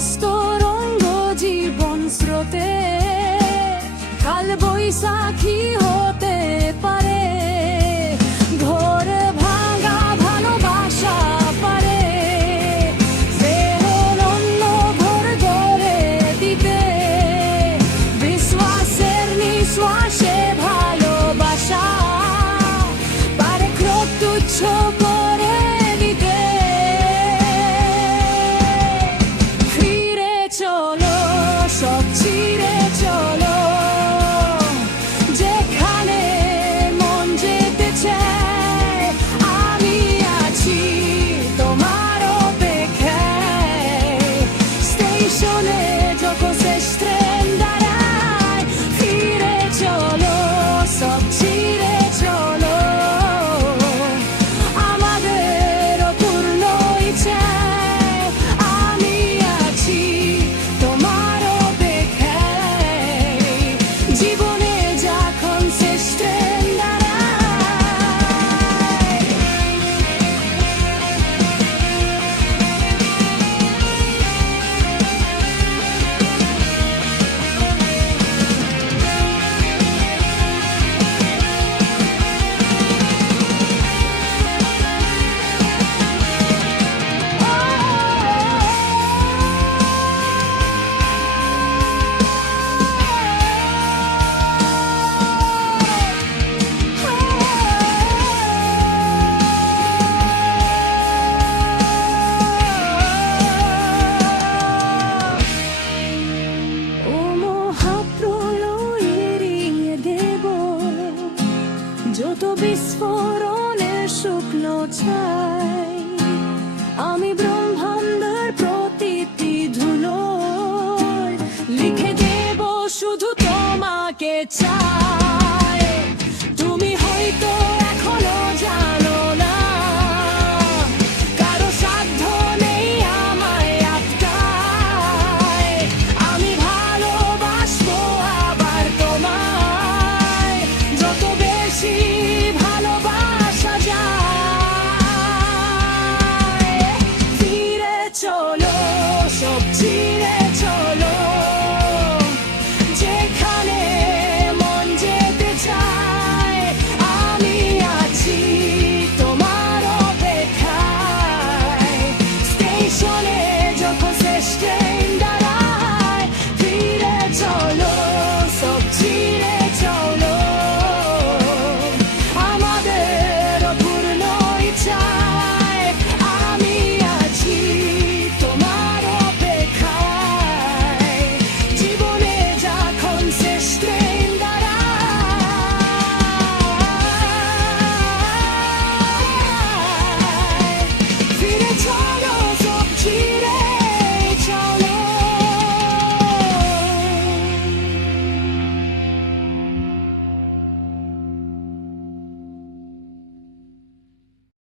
নিস্তরঙ্গ জীবন স্রোতে কাল বৈশাখী হতে পারে, ঘোর ভাঙা ভালোবাসা পারে যে অন্য ঘর গড়ে দিতে, বিশ্বাসের নিঃশ্বাসে ভালোবাসা পারে ক্রোধ তুচ্ছ করে দিতে। ফিরে চলো সব ছিঁড়ে চলো, যেখানে মন যেতে চায় আমি আছি তোমার অপেক্ষায়। স্টেশনে যখন শেষ ট্রেন দাঁড়ায়, ফিরে চলো সব ছিঁড়ে চলো, আমাদের অপূর্ণ ইচ্ছায় আমি আছি তোমার অপেক্ষায়। জীবনে যখন শেষ ট্রেন দাঁড়ায়, ও মহাপ্রলয় এড়িয়ে দেব যত বিস্ফোরণের শুকনো ছাই। আমি ব্রহ্মাণ্ডের প্রতিটি ধুলোয় লিখে দেব শুধু তোমাকে চাই। তুমি হয়তো এখনো জানো না, কারো সাধ্য নেই আমায় আটকায়। আমি ভালোবাসবো আবার তোমায়, যত বেশি ভালোবাসা যায়। ফিরে চলো সব ছিঁড়ে চলো, যেখানে মন যেতে চায় আমি আছি তোমার অপেক্ষায়। স্টেশন